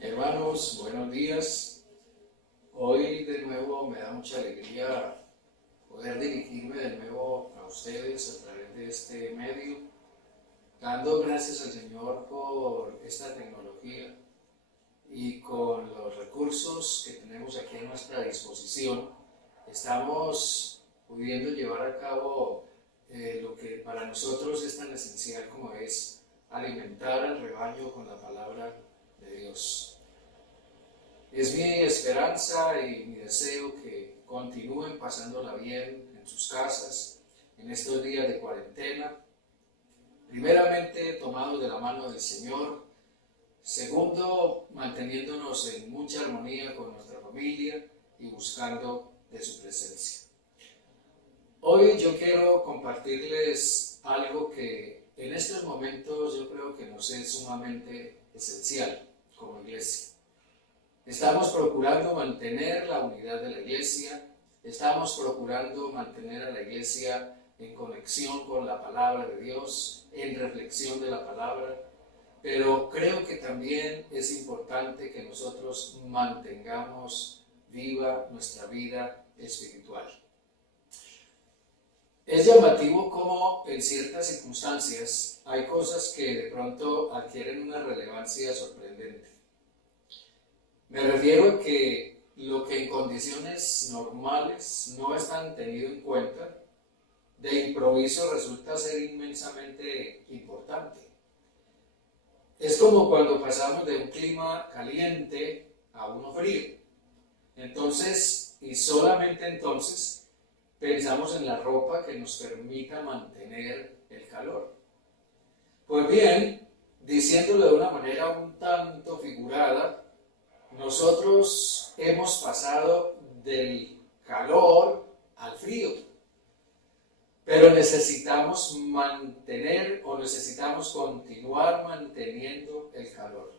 Hermanos, buenos días. Hoy de nuevo me da mucha alegría poder dirigirme de nuevo a ustedes a través de este medio, dando gracias al Señor por esta tecnología y con los recursos que tenemos aquí a nuestra disposición. Estamos pudiendo llevar a cabo lo que para nosotros es tan esencial como es alimentar al rebaño con la palabra de Dios. Es mi esperanza y mi deseo que continúen pasándola bien en sus casas en estos días de cuarentena, primeramente tomados de la mano del Señor, segundo manteniéndonos en mucha armonía con nuestra familia y buscando de su presencia. Hoy yo quiero compartirles algo que en estos momentos yo creo que nos es sumamente esencial como iglesia. Estamos procurando mantener la unidad de la iglesia, estamos procurando mantener a la iglesia en conexión con la palabra de Dios, en reflexión de la palabra, pero creo que también es importante que nosotros mantengamos viva nuestra vida espiritual. Es llamativo cómo en ciertas circunstancias hay cosas que de pronto adquieren una relevancia sorprendente. Me refiero a que lo que en condiciones normales no es tan tenido en cuenta, de improviso resulta ser inmensamente importante. Es como cuando pasamos de un clima caliente a uno frío. Entonces, y solamente entonces, pensamos en la ropa que nos permita mantener el calor. Pues bien, diciéndolo de una manera un tanto figurada, nosotros hemos pasado del calor al frío, pero necesitamos mantener o necesitamos continuar manteniendo el calor.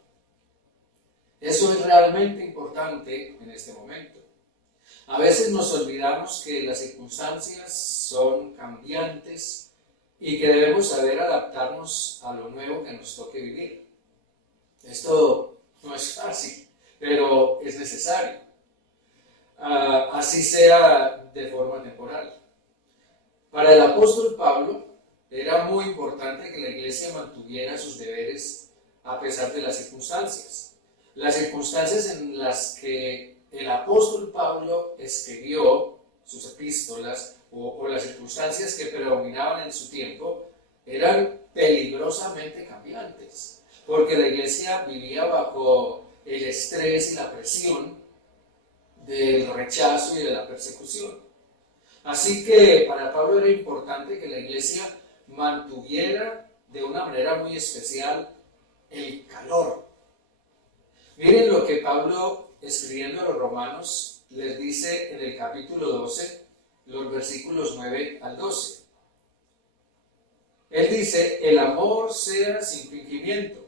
Eso es realmente importante en este momento. A veces nos olvidamos que las circunstancias son cambiantes y que debemos saber adaptarnos a lo nuevo que nos toque vivir. Esto no es fácil, pero es necesario, así sea de forma temporal. Para el apóstol Pablo era muy importante que la iglesia mantuviera sus deberes a pesar de las circunstancias. Las circunstancias en las que el apóstol Pablo escribió sus epístolas o las circunstancias que predominaban en su tiempo eran peligrosamente cambiantes, porque la iglesia vivía bajo el estrés y la presión del rechazo y de la persecución. Así que para Pablo era importante que la iglesia mantuviera de una manera muy especial el calor. Miren lo que Pablo, escribiendo a los romanos, les dice en el capítulo 12, los versículos 9 al 12. Él dice: el amor sea sin fingimiento,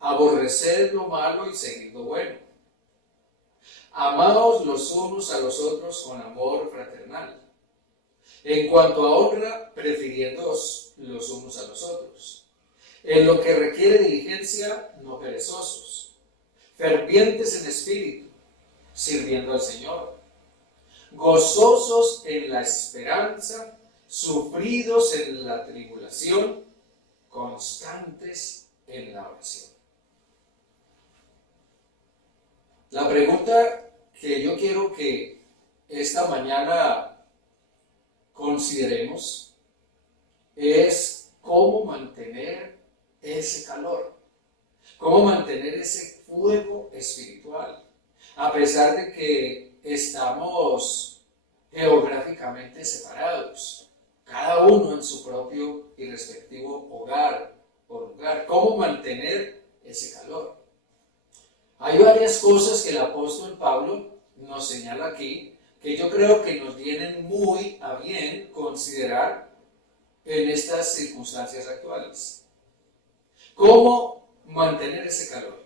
aborreced lo malo y seguid lo bueno. Amaos los unos a los otros con amor fraternal. En cuanto a honra, prefiriéndoos los unos a los otros. En lo que requiere diligencia, no perezosos. Fervientes en espíritu, sirviendo al Señor, gozosos en la esperanza, sufridos en la tribulación, constantes en la oración. La pregunta que yo quiero que esta mañana consideremos es cómo mantener ese calor, cómo mantener ese fuego espiritual, a pesar de que estamos geográficamente separados, cada uno en su propio y respectivo hogar o lugar. ¿Cómo mantener ese calor? Hay varias cosas que el apóstol Pablo nos señala aquí, que yo creo que nos vienen muy a bien considerar en estas circunstancias actuales. ¿Cómo mantener ese calor?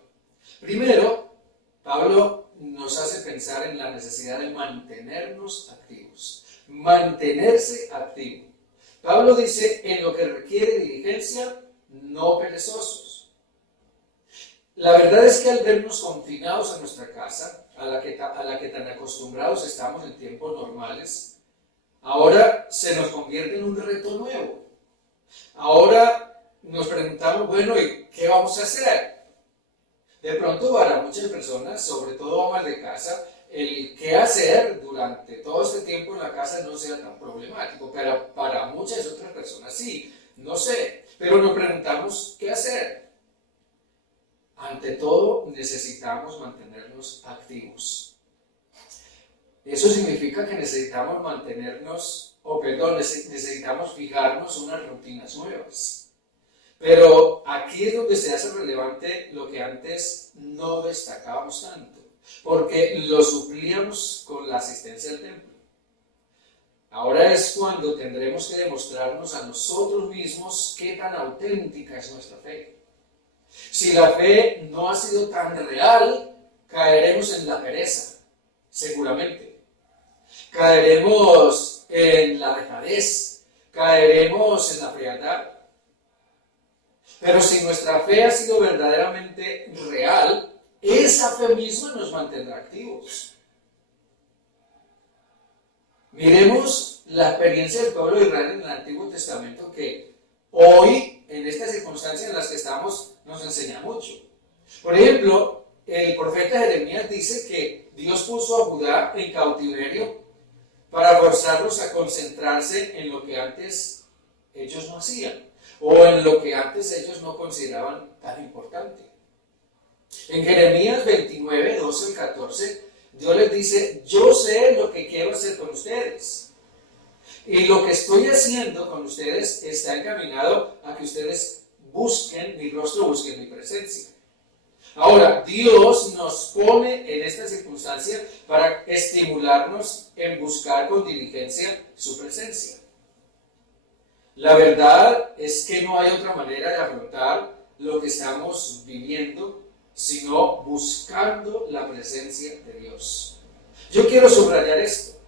Primero, Pablo nos hace pensar en la necesidad de mantenernos activos. Mantenerse activo. Pablo dice, en lo que requiere diligencia, no perezosos. La verdad es que al vernos confinados a nuestra casa, a la que tan acostumbrados estamos en tiempos normales, ahora se nos convierte en un reto nuevo. Ahora nos preguntamos, bueno, ¿y qué vamos a hacer? De pronto para muchas personas, sobre todo amas de casa, el qué hacer durante todo este tiempo en la casa no sea tan problemático, pero para muchas otras personas sí, no sé, pero nos preguntamos qué hacer. Ante todo, necesitamos mantenernos activos. Eso significa que necesitamos necesitamos fijarnos unas rutinas nuevas. Pero aquí es donde se hace relevante lo que antes no destacábamos tanto, porque lo suplíamos con la asistencia al templo. Ahora es cuando tendremos que demostrarnos a nosotros mismos qué tan auténtica es nuestra fe. Si la fe no ha sido tan real, caeremos en la pereza, seguramente. Caeremos en la dejadez, caeremos en la frialdad. Pero si nuestra fe ha sido verdaderamente real, esa fe misma nos mantendrá activos. Miremos la experiencia del pueblo de Israel en el Antiguo Testamento, que hoy, en estas circunstancias en las que estamos, nos enseña mucho. Por ejemplo, el profeta Jeremías dice que Dios puso a Judá en cautiverio para forzarlos a concentrarse en lo que antes ellos no hacían, o en lo que antes ellos no consideraban tan importante. En Jeremías 29, 12 al 14, Dios les dice, yo sé lo que quiero hacer con ustedes, y lo que estoy haciendo con ustedes está encaminado a que ustedes busquen mi rostro, busquen mi presencia. Ahora, Dios nos pone en esta circunstancia para estimularnos en buscar con diligencia su presencia. La verdad es que no hay otra manera de afrontar lo que estamos viviendo sino buscando la presencia de Dios. Yo quiero subrayar esto.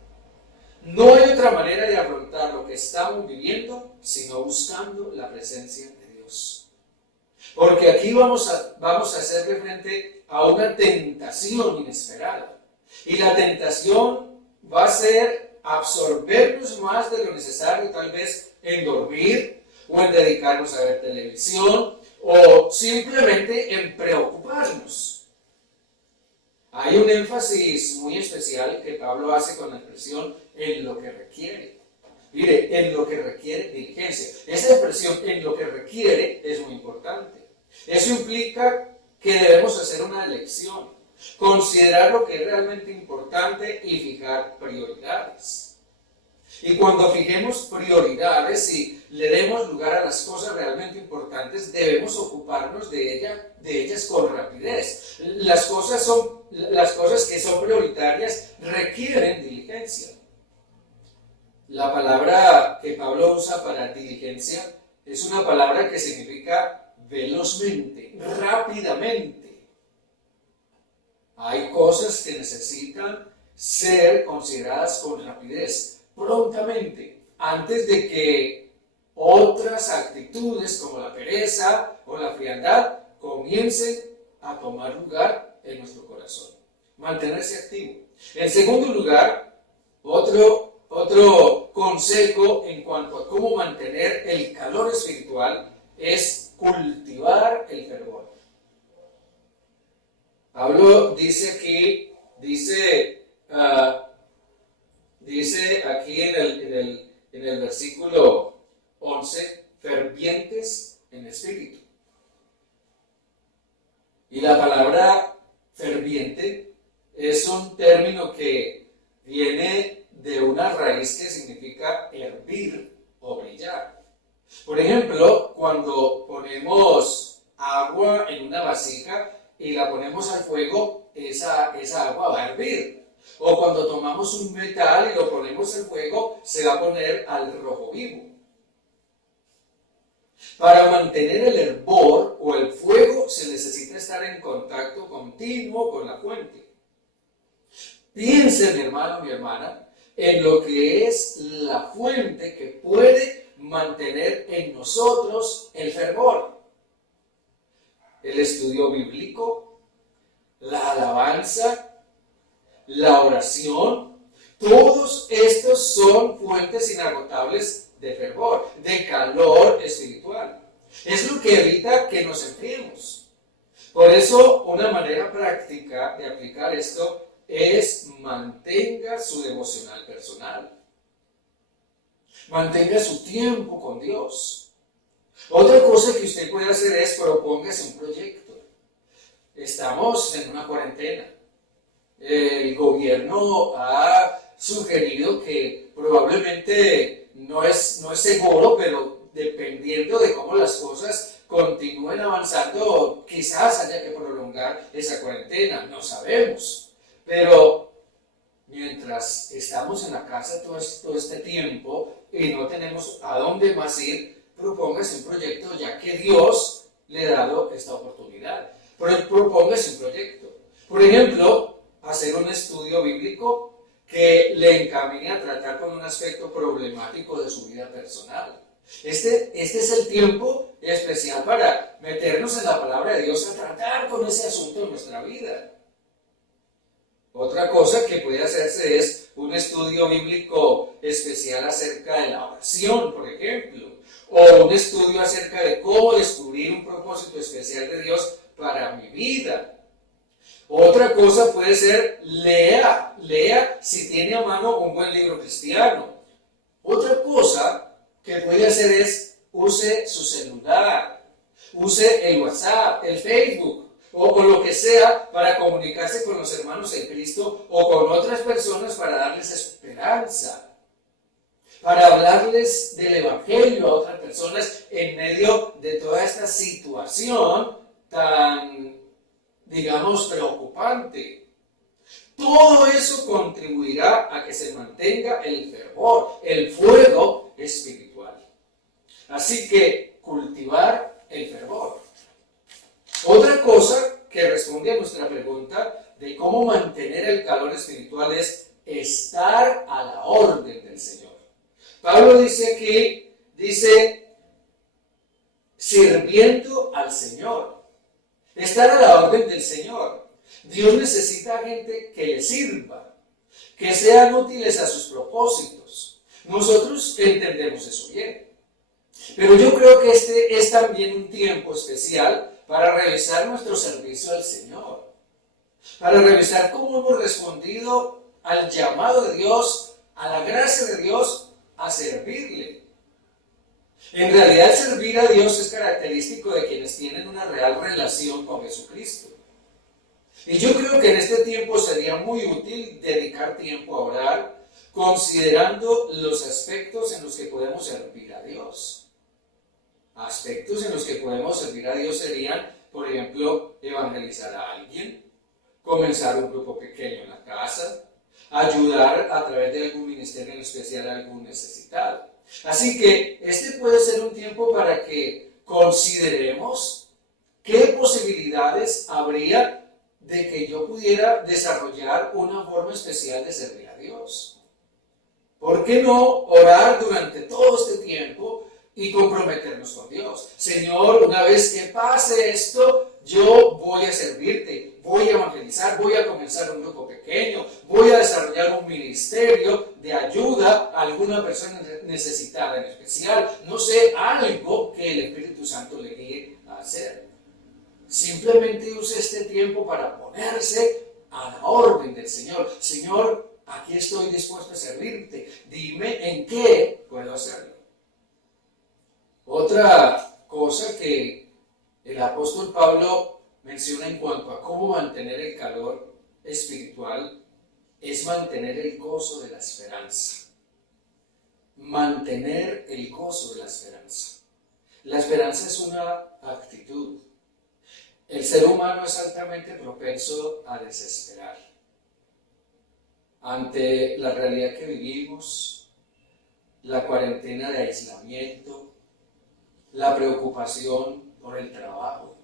No hay otra manera de afrontar lo que estamos viviendo sino buscando la presencia de Dios. Porque aquí vamos a hacerle frente a una tentación inesperada. Y la tentación va a ser absorbernos más de lo necesario, tal vez en dormir o en dedicarnos a ver televisión o simplemente en preocuparnos. Hay un énfasis muy especial que Pablo hace con la expresión en lo que requiere. Mire, en lo que requiere diligencia. Esa expresión en lo que requiere es muy importante. Eso implica que debemos hacer una elección, considerar lo que es realmente importante y fijar prioridades. Y cuando fijemos prioridades y le demos lugar a las cosas realmente importantes, debemos ocuparnos de ellas con rapidez. Las cosas que son prioritarias requieren diligencia. La palabra que Pablo usa para diligencia es una palabra que significa velozmente, rápidamente. Hay cosas que necesitan ser consideradas con rapidez, prontamente, antes de que otras actitudes como la pereza o la frialdad comiencen a tomar lugar en nuestro corazón. mantenerse activo. En segundo lugar, otro consejo en cuanto a cómo mantener el calor espiritual es cultivar el fervor. Pablo dice aquí, dice aquí en el versículo 11, fervientes en espíritu. Y la palabra ferviente es un término que viene de una raíz que significa hervir o brillar. Por ejemplo, cuando ponemos agua en una vasija y la ponemos al fuego, esa agua va a hervir. O cuando tomamos un metal y lo ponemos al fuego, se va a poner al rojo vivo. Para mantener el hervor o el fuego se necesita estar en contacto continuo con la fuente. Piense, mi hermano, mi hermana, en lo que es la fuente que puede mantener en nosotros el fervor. El estudio bíblico, la alabanza, la oración, todos estos son fuentes inagotables de fervor, de calor espiritual. Es lo que evita que nos enfriemos. Por eso, una manera práctica de aplicar esto es mantenga su devocional personal. Mantenga su tiempo con Dios. Otra cosa que usted puede hacer es propóngase un proyecto. Estamos en una cuarentena. El gobierno ha sugerido que probablemente no es seguro, pero dependiendo de cómo las cosas continúen avanzando, quizás haya que prolongar esa cuarentena, no sabemos. Pero mientras estamos en la casa todo este tiempo y no tenemos a dónde más ir, propóngase un proyecto, ya que Dios le ha dado esta oportunidad. Propóngase un proyecto. Por ejemplo, hacer un estudio bíblico que le encamine a tratar con un aspecto problemático de su vida personal. Este es el tiempo especial para meternos en la palabra de Dios, a tratar con ese asunto en nuestra vida. Otra cosa que puede hacerse es un estudio bíblico especial acerca de la oración, por ejemplo, o un estudio acerca de cómo descubrir un propósito especial de Dios para mi vida. Otra cosa puede ser lea si tiene a mano un buen libro cristiano. Otra cosa que puede hacer es use su celular, use el WhatsApp, el Facebook o lo que sea para comunicarse con los hermanos en Cristo o con otras personas para darles esperanza, para hablarles del Evangelio a otras personas en medio de toda esta situación tan, digamos, preocupante. Todo eso contribuirá a que se mantenga el fervor, el fuego espiritual. Así que cultivar el fervor. Otra cosa que responde a nuestra pregunta de cómo mantener el calor espiritual es estar a la orden del Señor. Pablo dice aquí, sirviendo al Señor. Estar a la orden del Señor. Dios necesita gente que le sirva, que sean útiles a sus propósitos. Nosotros entendemos eso bien. Pero yo creo que este es también un tiempo especial para revisar nuestro servicio al Señor. Para revisar cómo hemos respondido al llamado de Dios, a la gracia de Dios, a servirle. En realidad, servir a Dios es característico de quienes tienen una real relación con Jesucristo. Y yo creo que en este tiempo sería muy útil dedicar tiempo a orar, considerando los aspectos en los que podemos servir a Dios. Aspectos en los que podemos servir a Dios serían, por ejemplo, evangelizar a alguien, comenzar un grupo pequeño en la casa, ayudar a través de algún ministerio en especial a algún necesitado. Así que este puede ser un tiempo para que consideremos qué posibilidades habría de que yo pudiera desarrollar una forma especial de servir a Dios. ¿Por qué no orar durante todo este tiempo y comprometernos con Dios? Señor, una vez que pase esto, yo voy a servirte, voy a evangelizar, voy a comenzar un grupo pequeño, voy a desarrollar un ministerio de ayuda a alguna persona necesitada en especial, no sé, algo que el Espíritu Santo le guíe a hacer. Simplemente use este tiempo para ponerse a la orden del Señor. Señor, aquí estoy dispuesto a servirte, dime en qué puedo hacerlo. Otra cosa que el apóstol Pablo menciona en cuanto a cómo mantener el calor espiritual es mantener el gozo de la esperanza. Mantener el gozo de la esperanza. La esperanza es una actitud. El ser humano es altamente propenso a desesperar ante la realidad que vivimos, la cuarentena de aislamiento, la preocupación por el trabajo.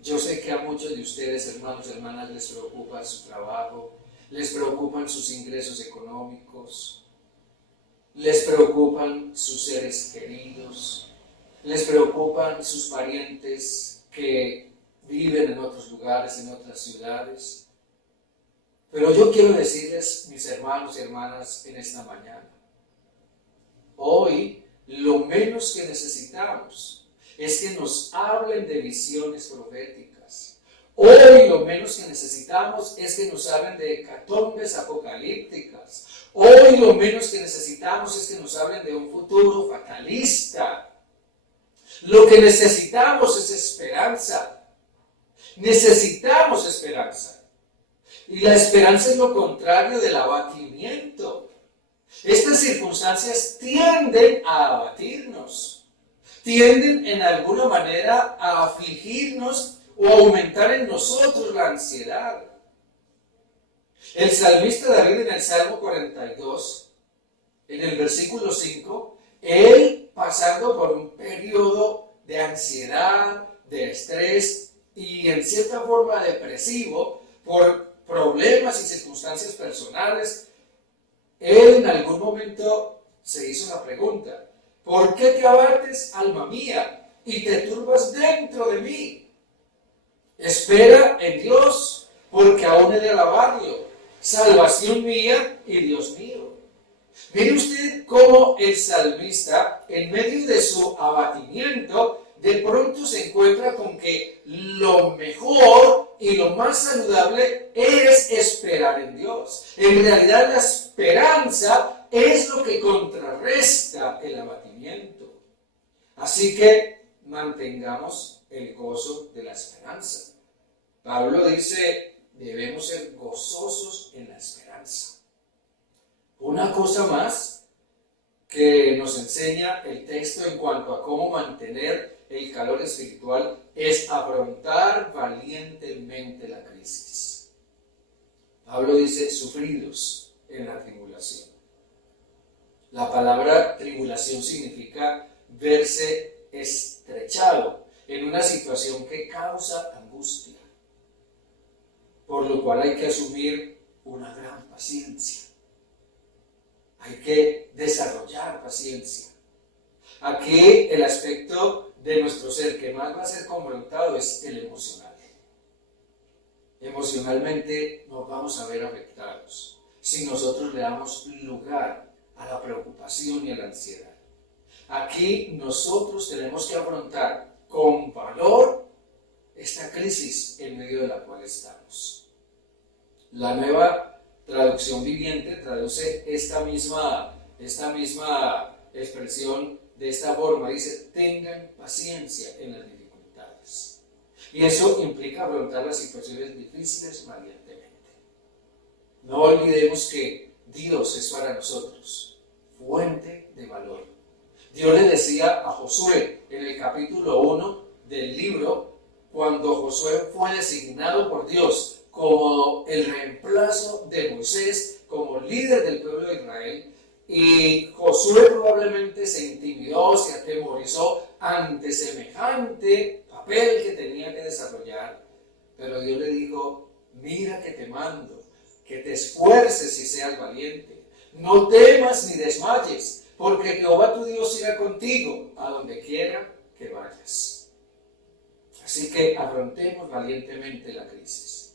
Yo sé que a muchos de ustedes, hermanos y hermanas, les preocupa su trabajo, les preocupan sus ingresos económicos, les preocupan sus seres queridos, les preocupan sus parientes que viven en otros lugares, en otras ciudades. Pero yo quiero decirles, mis hermanos y hermanas, en esta mañana, hoy lo menos que necesitamos es que nos hablen de visiones proféticas. Hoy lo menos que necesitamos es que nos hablen de hecatombes apocalípticas. Hoy lo menos que necesitamos es que nos hablen de un futuro fatalista. Lo que necesitamos es esperanza. Necesitamos esperanza. Y la esperanza es lo contrario del abatimiento. Estas circunstancias tienden a abatirnos, tienden en alguna manera a afligirnos o a aumentar en nosotros la ansiedad. El salmista David en el Salmo 42, en el versículo 5, él pasando por un periodo de ansiedad, de estrés y en cierta forma depresivo por problemas y circunstancias personales, él en algún momento se hizo la pregunta: ¿por qué te abates, alma mía, y te turbas dentro de mí? Espera en Dios, porque aún he de alabarlo, salvación mía y Dios mío. Mire usted cómo el salmista, en medio de su abatimiento, de pronto se encuentra con que lo mejor y lo más saludable es esperar en Dios. En realidad la esperanza es lo que contrarresta el abatimiento. Así que mantengamos el gozo de la esperanza. Pablo dice, debemos ser gozosos en la esperanza. Una cosa más que nos enseña el texto en cuanto a cómo mantener el calor espiritual es afrontar valientemente la crisis. Pablo dice, sufridos en la tribulación. La palabra tribulación significa verse estrechado en una situación que causa angustia, por lo cual hay que asumir una gran paciencia. Hay que desarrollar paciencia. Aquí el aspecto de nuestro ser que más va a ser confrontado es el emocional. Emocionalmente nos vamos a ver afectados si nosotros le damos lugar a la preocupación y a la ansiedad. Aquí nosotros tenemos que afrontar con valor esta crisis en medio de la cual estamos. La Nueva Traducción Viviente traduce esta misma expresión de esta forma. Dice, tengan paciencia en las dificultades. Y eso implica afrontar las situaciones difíciles valientemente. No olvidemos que Dios es para nosotros fuente de valor. Dios le decía a Josué en el capítulo 1 del libro, cuando Josué fue designado por Dios como el reemplazo de Moisés, como líder del pueblo de Israel, y Josué probablemente se intimidó, se atemorizó ante semejante papel que tenía que desarrollar, pero Dios le dijo, mira que te mando, que te esfuerces y seas valiente, no temas ni desmayes, porque Jehová tu Dios irá contigo a donde quiera que vayas. Así que afrontemos valientemente la crisis.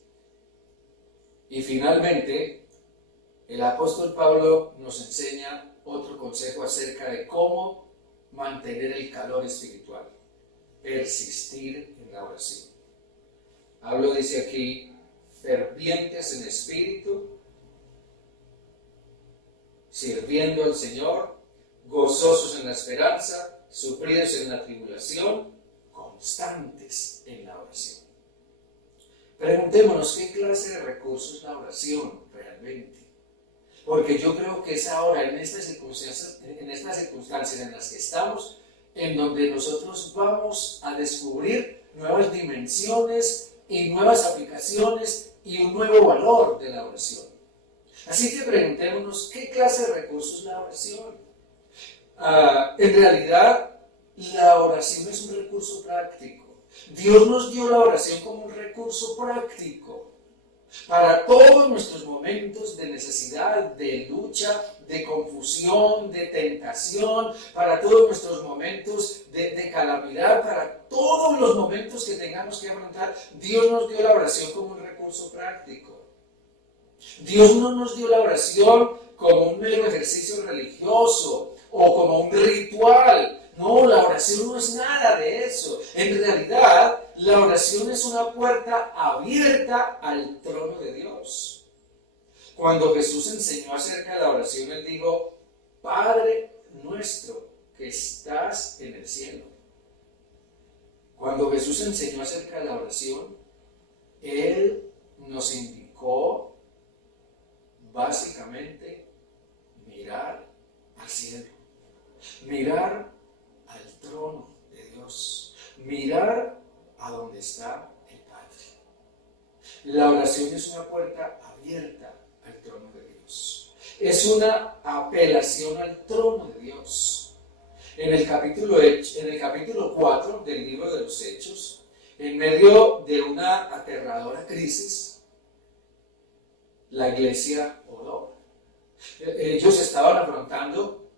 Y finalmente, el apóstol Pablo nos enseña otro consejo acerca de cómo mantener el calor espiritual: persistir en la oración. Pablo dice aquí: fervientes en espíritu, sirviendo al Señor, gozosos en la esperanza, sufridos en la tribulación, constantes en la oración. Preguntémonos, ¿qué clase de recurso es la oración realmente? Porque yo creo que es ahora, en estas circunstancias en las que estamos, en donde nosotros vamos a descubrir nuevas dimensiones y nuevas aplicaciones y un nuevo valor de la oración. Así que preguntémonos, ¿qué clase de recurso es la oración? En realidad, la oración es un recurso práctico. Dios nos dio la oración como un recurso práctico para todos nuestros momentos de necesidad, de lucha, de confusión, de tentación, para todos nuestros momentos de calamidad, para todos los momentos que tengamos que afrontar. Dios nos dio la oración como un recurso práctico. Dios no nos dio la oración como un mero ejercicio religioso o como un ritual. No, la oración no es nada de eso. En realidad, la oración es una puerta abierta al trono de Dios. Cuando Jesús enseñó acerca de la oración, Él dijo: Padre nuestro que estás en el cielo. Cuando Jesús enseñó acerca de la oración, Él nos indicó básicamente mirar al cielo, mirar al trono de Dios, mirar a donde está el Padre. La oración es una puerta abierta al trono de Dios. Es una apelación al trono de Dios. En el capítulo 4 del libro de los Hechos, en medio de una aterradora crisis, la iglesia oró. Ellos estaban afrontando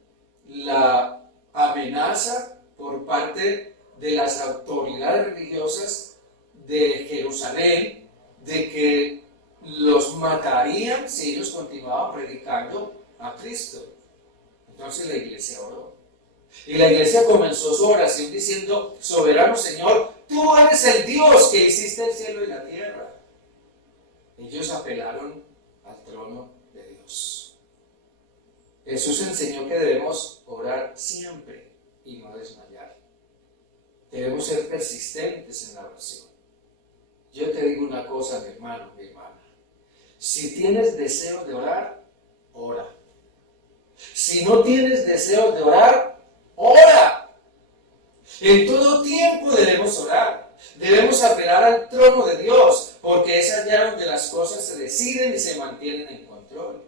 la amenaza por parte de las autoridades religiosas de Jerusalén de que los matarían si ellos continuaban predicando a Cristo. Entonces la iglesia oró. Y la iglesia comenzó su oración diciendo: Soberano Señor, tú eres el Dios que hiciste el cielo y la tierra. Ellos apelaron al trono de Dios. Jesús enseñó que debemos orar siempre y no desmayar. Debemos ser persistentes en la oración. Yo te digo una cosa, mi hermano, mi hermana. Si tienes deseo de orar, ora. Si no tienes deseo de orar, ora. En todo tiempo debemos orar. Debemos apelar al trono de Dios, porque es allá donde las cosas se deciden y se mantienen en control.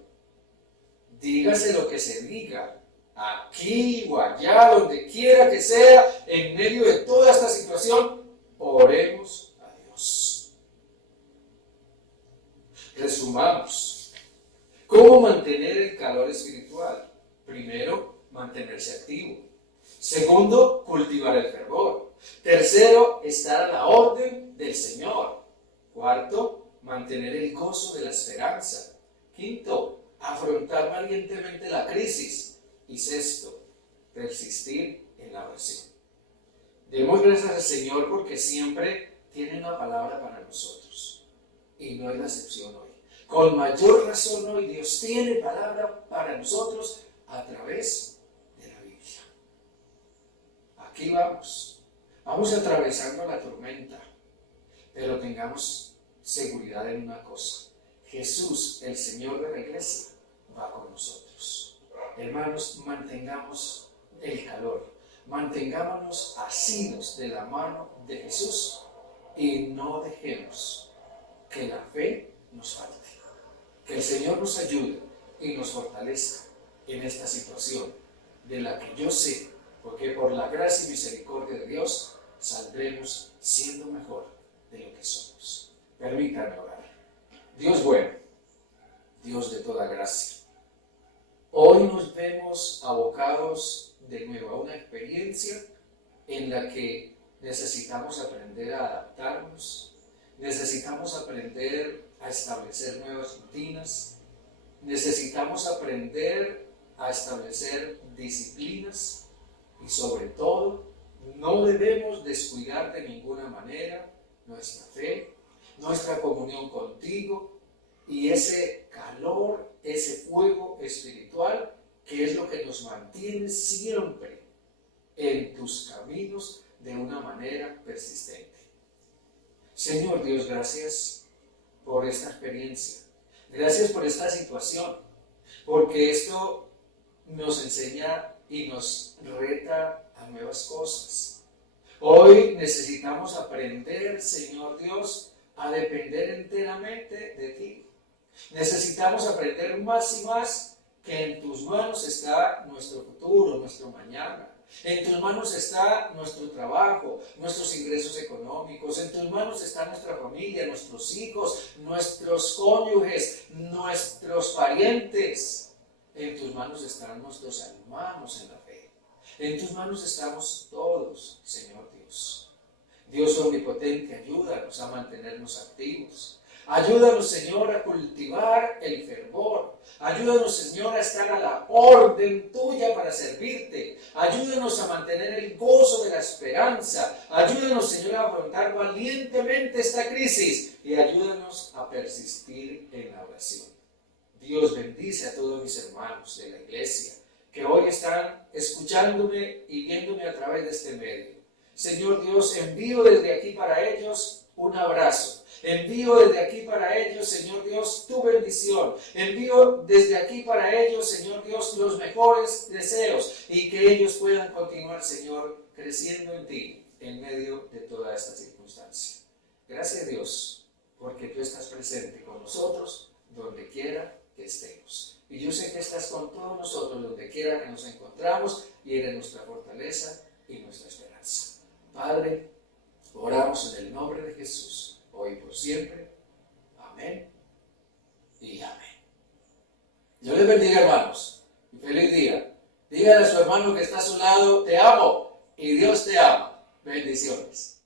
Dígase lo que se diga, aquí o allá, donde quiera que sea, en medio de toda esta situación, oremos a Dios. Resumamos. ¿Cómo mantener el calor espiritual? Primero, mantenerse activo. Segundo, cultivar el fervor. Tercero, estar a la orden del Señor. Cuarto, mantener el gozo de la esperanza. Quinto, afrontar valientemente la crisis. Y sexto, persistir en la oración. Demos gracias al Señor porque siempre tiene una palabra para nosotros. Y no es la excepción hoy. Con mayor razón hoy Dios tiene palabra para nosotros a través de la Biblia. Aquí vamos atravesando la tormenta, pero tengamos seguridad en una cosa: Jesús, el Señor de la iglesia, va con nosotros. Hermanos, mantengamos el calor, mantengámonos asidos de la mano de Jesús y no dejemos que la fe nos falte. Que el Señor nos ayude y nos fortalezca en esta situación de la que yo sé, porque por la gracia y misericordia de Dios saldremos siendo mejor de lo que somos. Permítanme orar. Dios bueno, Dios de toda gracia, hoy nos vemos abocados de nuevo a una experiencia en la que necesitamos aprender a adaptarnos, necesitamos aprender a establecer nuevas rutinas, necesitamos aprender a establecer disciplinas y sobre todo no debemos descuidar de ninguna manera nuestra fe, nuestra comunión contigo y ese calor, ese fuego espiritual que es lo que nos mantiene siempre en tus caminos de una manera persistente. Señor Dios, gracias por esta experiencia, gracias por esta situación, porque esto nos enseña y nos reta a nuevas cosas. Hoy necesitamos aprender, Señor Dios, a depender enteramente de ti. Necesitamos aprender más y más que en tus manos está nuestro futuro, nuestro mañana. En tus manos está nuestro trabajo, nuestros ingresos económicos. En tus manos está nuestra familia, nuestros hijos, nuestros cónyuges, nuestros parientes. En tus manos están nuestros hermanos en la fe. En tus manos estamos todos, Señor Dios. Dios omnipotente, ayúdanos a mantenernos activos. Ayúdanos, Señor, a cultivar el fervor. Ayúdanos, Señor, a estar a la orden tuya para servirte. Ayúdanos a mantener el gozo de la esperanza. Ayúdanos, Señor, a afrontar valientemente esta crisis. Y ayúdanos a persistir en la oración. Dios bendice a todos mis hermanos de la iglesia que hoy están escuchándome y viéndome a través de este medio. Señor Dios, envío desde aquí para ellos un abrazo. Envío desde aquí para ellos, Señor Dios, tu bendición. Envío desde aquí para ellos, Señor Dios, los mejores deseos y que ellos puedan continuar, Señor, creciendo en ti en medio de toda esta circunstancia. Gracias, Dios, porque tú estás presente con nosotros donde quiera que estemos. Y yo sé que estás con todos nosotros donde quiera que nos encontramos y eres nuestra fortaleza y nuestra esperanza. Padre, oramos en el nombre de Jesús, hoy y por siempre. Amén y amén. Dios les bendiga, hermanos, y feliz día. Dígale a su hermano que está a su lado, te amo y Dios te ama. Bendiciones.